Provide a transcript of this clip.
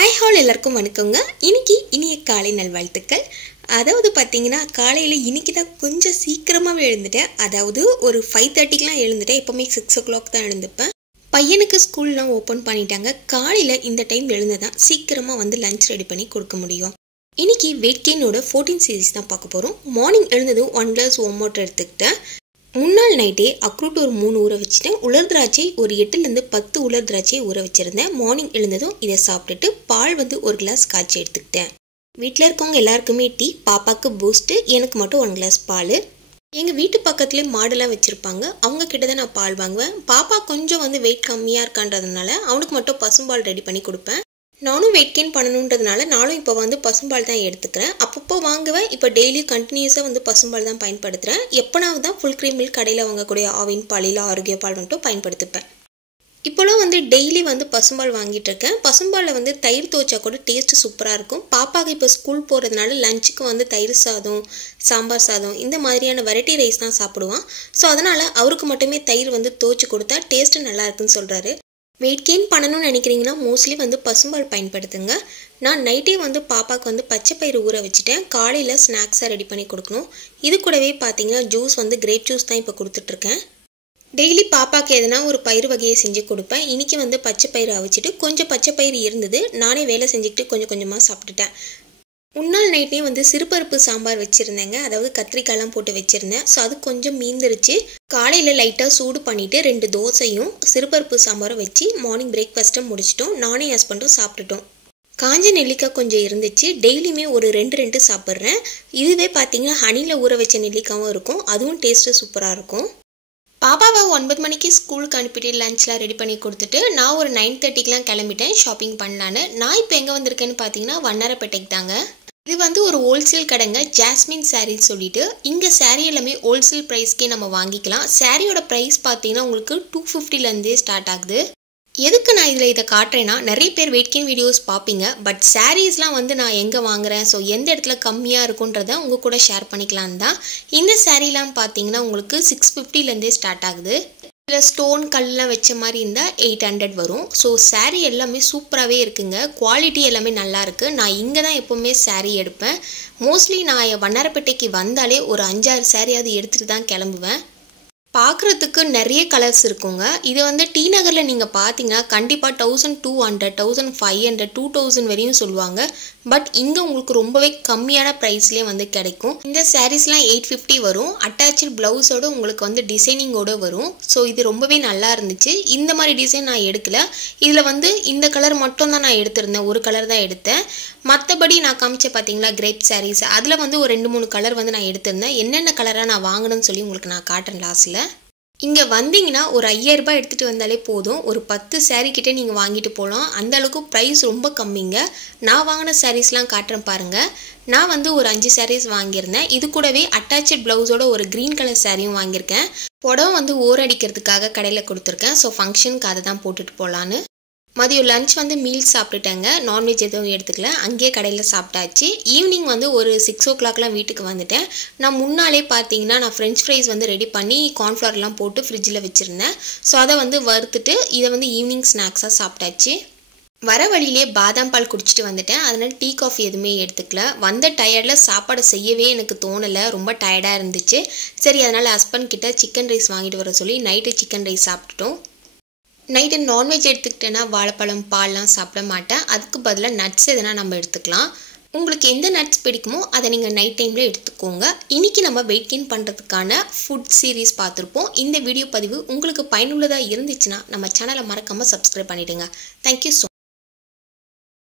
Hi hall எல்லாருக்கும் வணக்கங்க. இன்னைக்கு இனிய காலை நல்வாழ்த்துக்கள். அதாவது பார்த்தீங்கன்னா காலையில் இன்னைக்கு தான் கொஞ்சம் சீக்கிரமாகவே எழுந்துட்டேன். அதாவது ஒரு 5:30க்கெலாம் எழுந்துட்டேன். எப்போவுமே 6 o'clock தான் எழுந்துப்பேன். பையனுக்கு ஸ்கூல்லாம் ஓப்பன் பண்ணிட்டாங்க. காலையில் இந்த டைம் எழுந்ததான் சீக்கிரமாக வந்து லஞ்ச் ரெடி பண்ணி கொடுக்க முடியும். இன்னைக்கு வெயிட் கெயினோட 14 சீரீஸ் தான் பார்க்க போகிறோம். மார்னிங் எழுந்ததும் 1 glass warm water எடுத்துக்கிட்டேன். முன்னாள் நைட்டே அக்ரூட் ஒரு 3 ஊற வச்சுட்டேன். உலர் திராட்சை ஒரு 8லேருந்து 10 உலர் திராட்சையை ஊற வச்சுருந்தேன். மார்னிங் எழுந்ததும் இதை சாப்பிட்டுட்டு பால் வந்து 1 கிளாஸ் காய்ச்சி எடுத்துக்கிட்டேன். வீட்டில் இருக்கவங்க எல்லாருக்குமே டீ, பாப்பாவுக்கு பூஸ்ட்டு, எனக்கு மட்டும் 1 கிளாஸ் பால். எங்கள் வீட்டு பக்கத்துலேயே மாடெல்லாம் வச்சுருப்பாங்க. அவங்க கிட்ட தான் நான் பால் வாங்குவேன். பாப்பா கொஞ்சம் வந்து வெயிட் கம்மியாக இருக்கான்றதுனால அவனுக்கு மட்டும் பசும்பால் ரெடி பண்ணி கொடுப்பேன். நானும் வெயிட் கெயின் பண்ணணுன்றதுனால நானும் இப்போ வந்து பசும்பால் தான் எடுத்துக்கிறேன். அப்பப்போ வாங்குவேன். இப்போ டெய்லி கண்டினியூஸாக வந்து பசும்பால் தான் பயன்படுத்துகிறேன். எப்போனாவது தான் ஃபுல் க்ரீம் மில்க் கடையில் வாங்கக்கூடிய ஆவின் பால் இல்லை ஆரோக்கிய பால் வந்துட்டு பயன்படுத்திப்பேன். இப்போலாம் வந்து டெய்லி வந்து பசும்பால் வாங்கிட்டு இருக்கேன். பசும்பாலில் வந்து தயிர் துவைச்சா கூட டேஸ்ட்டு சூப்பராக இருக்கும். பாப்பாவுக்கு இப்போ ஸ்கூல் போகிறதுனால லஞ்சுக்கு வந்து தயிர் சாதம், சாம்பார் சாதம் இந்த மாதிரியான வெரைட்டி ரைஸ் தான் சாப்பிடுவான். ஸோ அதனால் அவருக்கு மட்டுமே தயிர் வந்து துவைச்சி கொடுத்தா டேஸ்ட்டு நல்லா இருக்குன்னு சொல்கிறாரு. வெயிட் கெயின் பண்ணணும்னு நினைக்கிறீங்கன்னா மோஸ்ட்லி வந்து பசும்பால் பயன்படுத்துங்க. நான் நைட்டே வந்து பாப்பாவுக்கு வந்து பச்சை பயிறு ஊற வச்சுட்டேன். காலையில் ஸ்நாக்ஸாக ரெடி பண்ணி கொடுக்கணும். இது கூடவே பார்த்தீங்கன்னா ஜூஸ் வந்து கிரேப் ஜூஸ் தான் இப்போ கொடுத்துட்ருக்கேன். டெய்லி பாப்பாவுக்கு எதனா ஒரு பயிறு வகையை செஞ்சு கொடுப்பேன். இன்றைக்கி வந்து பச்சை பயிறு அவிச்சிட்டு கொஞ்சம் பச்சை பயிறு இருந்தது. நானே வேலை செஞ்சுக்கிட்டு கொஞ்சம் கொஞ்சமாக சாப்பிட்டுட்டேன். முன்னாள் நைட்லேயே வந்து சிறுபருப்பு சாம்பார் வச்சுருந்தேங்க. அதாவது கத்திரிக்காயெலாம் போட்டு வச்சுருந்தேன். ஸோ அது கொஞ்சம் மீந்துருச்சு. காலையில் லைட்டாக சூடு பண்ணிவிட்டு 2 தோசையும் சிறுபருப்பு சாம்பாரும் வச்சு மார்னிங் பிரேக்ஃபாஸ்ட்டை முடிச்சிட்டோம். நானே ஹஸ்பண்டும் சாப்பிட்டுட்டோம். காஞ்ச நெல்லிக்காய் கொஞ்சம் இருந்துச்சு. டெய்லியுமே ஒரு 2 சாப்பிட்றேன். இதுவே பார்த்தீங்கன்னா ஹனியில் ஊற வச்ச நெல்லிக்காவும் இருக்கும். அதுவும் டேஸ்ட்டு சூப்பராக இருக்கும். பாப்பாவை 9 மணிக்கு ஸ்கூலுக்கு அனுப்பிட்டு லஞ்ச்லாம் ரெடி பண்ணி கொடுத்துட்டு நான் ஒரு 9:30க்கெலாம் கிளம்பிட்டேன் ஷாப்பிங் பண்ணலான்னு. நான் இப்போ எங்கே வந்திருக்கேன்னு பார்த்தீங்கன்னா வண்ணாரப்பேட்டைக்கு தாங்க. இது வந்து ஒரு ஹோல்சேல் கடைங்க, ஜாஸ்மின் சாரீஸ் சொல்லிட்டு. இங்கே சாரீ எல்லாமே ஹோல்சேல் ப்ரைஸ்க்கே நம்ம வாங்கிக்கலாம். சாரியோட ப்ரைஸ் பார்த்தீங்கன்னா உங்களுக்கு 250லேருந்தே ஸ்டார்ட் ஆகுது. எதுக்கு நான் இதை காட்டுறேன்னா, நிறைய பேர் வெயிட் கெயின் வீடியோஸ் பார்ப்பீங்க. பட் சாரீஸ்லாம் வந்து நான் எங்கே வாங்குறேன், ஸோ எந்த இடத்துல கம்மியாக இருக்குன்றதை உங்கள் கூட ஷேர் பண்ணிக்கலாம் தான். இந்த சாரீலாம் பார்த்தீங்கன்னா உங்களுக்கு 650லேருந்தே ஸ்டார்ட் ஆகுது. இதில் ஸ்டோன் கல்லாம் வச்ச மாதிரி இருந்தால் 800 வரும். ஸோ சாரீ எல்லாமே சூப்பராகவே இருக்குங்க. குவாலிட்டி எல்லாமே நல்லா இருக்குது. நான் இங்கே தான் எப்போவுமே சாரீ எடுப்பேன். மோஸ்ட்லி நான் வண்ணாரப்பேட்டைக்கு வந்தாலே ஒரு 5-6 சாரியாவது எடுத்துகிட்டு தான் கிளம்புவேன். பார்க்குறதுக்கு நிறைய கலர்ஸ் இருக்குங்க. இது வந்து டி நகரில் நீங்கள் பார்த்தீங்கன்னா கண்டிப்பாக 1200, 1500, 2000 வரையும் சொல்லுவாங்க. பட் இங்கே உங்களுக்கு ரொம்பவே கம்மியான ப்ரைஸ்லேயே வந்து கிடைக்கும். இந்த சாரீஸ்லாம் 850 வரும். அட்டாச்சு ப்ளவுஸோடு உங்களுக்கு வந்து டிசைனிங்கோடு வரும். ஸோ இது ரொம்பவே நல்லா இருந்துச்சு. இந்த மாதிரி டிசைன் நான் எடுக்கலை. இதில் வந்து இந்த கலர் மட்டும் தான் நான் எடுத்திருந்தேன். ஒரு கலர் தான் எடுத்தேன். மற்றபடி நான் காமிச்ச பார்த்தீங்களா கிரேப் சாரீஸ், அதில் வந்து ஒரு 2-3 கலர் வந்து நான் எடுத்திருந்தேன். என்னென்ன கலராக நான் வாங்கணும்னு சொல்லி உங்களுக்கு நான் காட்டுறேன் லாஸ்ட்டில். இங்கே வந்தீங்கன்னா ஒரு 5000 ரூபாய் எடுத்துகிட்டு வந்தாலே போதும். ஒரு 10 சாரீ கிட்டே நீங்கள் வாங்கிட்டு போகலாம். அந்தளவுக்கு ப்ரைஸ் ரொம்ப கம்மிங்க. நான் வாங்கின சாரீஸ்லாம் காட்டுறேன் பாருங்கள். நான் வந்து ஒரு 5 சாரீஸ் வாங்கியிருந்தேன். இது கூடவே அட்டாச்சு ப்ளவுஸோட ஒரு க்ரீன் கலர் சாரியும் வாங்கியிருக்கேன். புடவை வந்து ஓரடிக்கிறதுக்காக கடையில் கொடுத்துருக்கேன். ஸோ ஃபங்க்ஷனுக்கு அதை தான் போட்டுட்டு போகலான்னு. மதியம் லஞ்ச் வந்து மீல்ஸ் சாப்பிட்டுட்டேங்க. நான்வெஜ் எதுவும் எடுத்துக்கல. அங்கேயே கடையில் சாப்பிட்டாச்சு. ஈவினிங் வந்து ஒரு 6 o'clockலாம் வீட்டுக்கு வந்துட்டேன். நான் முன்னாலே பார்த்தீங்கன்னா நான் ஃப்ரெஞ்ச் ஃப்ரைஸ் வந்து ரெடி பண்ணி கார்ன்ஃப்ளவர்லாம் போட்டு ஃப்ரிட்ஜில் வச்சுருந்தேன். ஸோ அதை வந்து வறுத்துட்டு இதை வந்து ஈவினிங் ஸ்நாக்ஸாக சாப்பிட்டாச்சு. வர வழியிலே பாதாம் பால் குடிச்சிட்டு வந்துட்டேன். அதனால் டீ காஃபி எதுவுமே எடுத்துக்கல. வந்த டயர்டில் சாப்பாடு செய்யவே எனக்கு தோணலை. ரொம்ப டயர்டாக இருந்துச்சு. சரி அதனால் ஹஸ்பண்ட் கிட்ட சிக்கன் ரைஸ் வாங்கிட்டு வர சொல்லி நைட்டு சிக்கன் ரைஸ் சாப்பிட்டுட்டோம். நைட்டு நான்வெஜ் எடுத்துக்கிட்டேன்னா வாழைப்பழம் பால்லாம் சாப்பிட மாட்டேன். அதுக்கு பதிலாக நட்ஸ் எதனா நம்ம எடுத்துக்கலாம். உங்களுக்கு எந்த நட்ஸ் பிடிக்குமோ அதை நீங்கள் நைட் டைமில் எடுத்துக்கோங்க. இன்றைக்கி நம்ம வெயிட் கெயின் பண்ணுறதுக்கான ஃபுட் சீரீஸ் பார்த்துருப்போம். இந்த வீடியோ பதிவு உங்களுக்கு பயனுள்ளதாக இருந்துச்சுன்னா நம்ம சேனலை மறக்காமல் சப்ஸ்கிரைப் பண்ணிவிடுங்க. Thank you so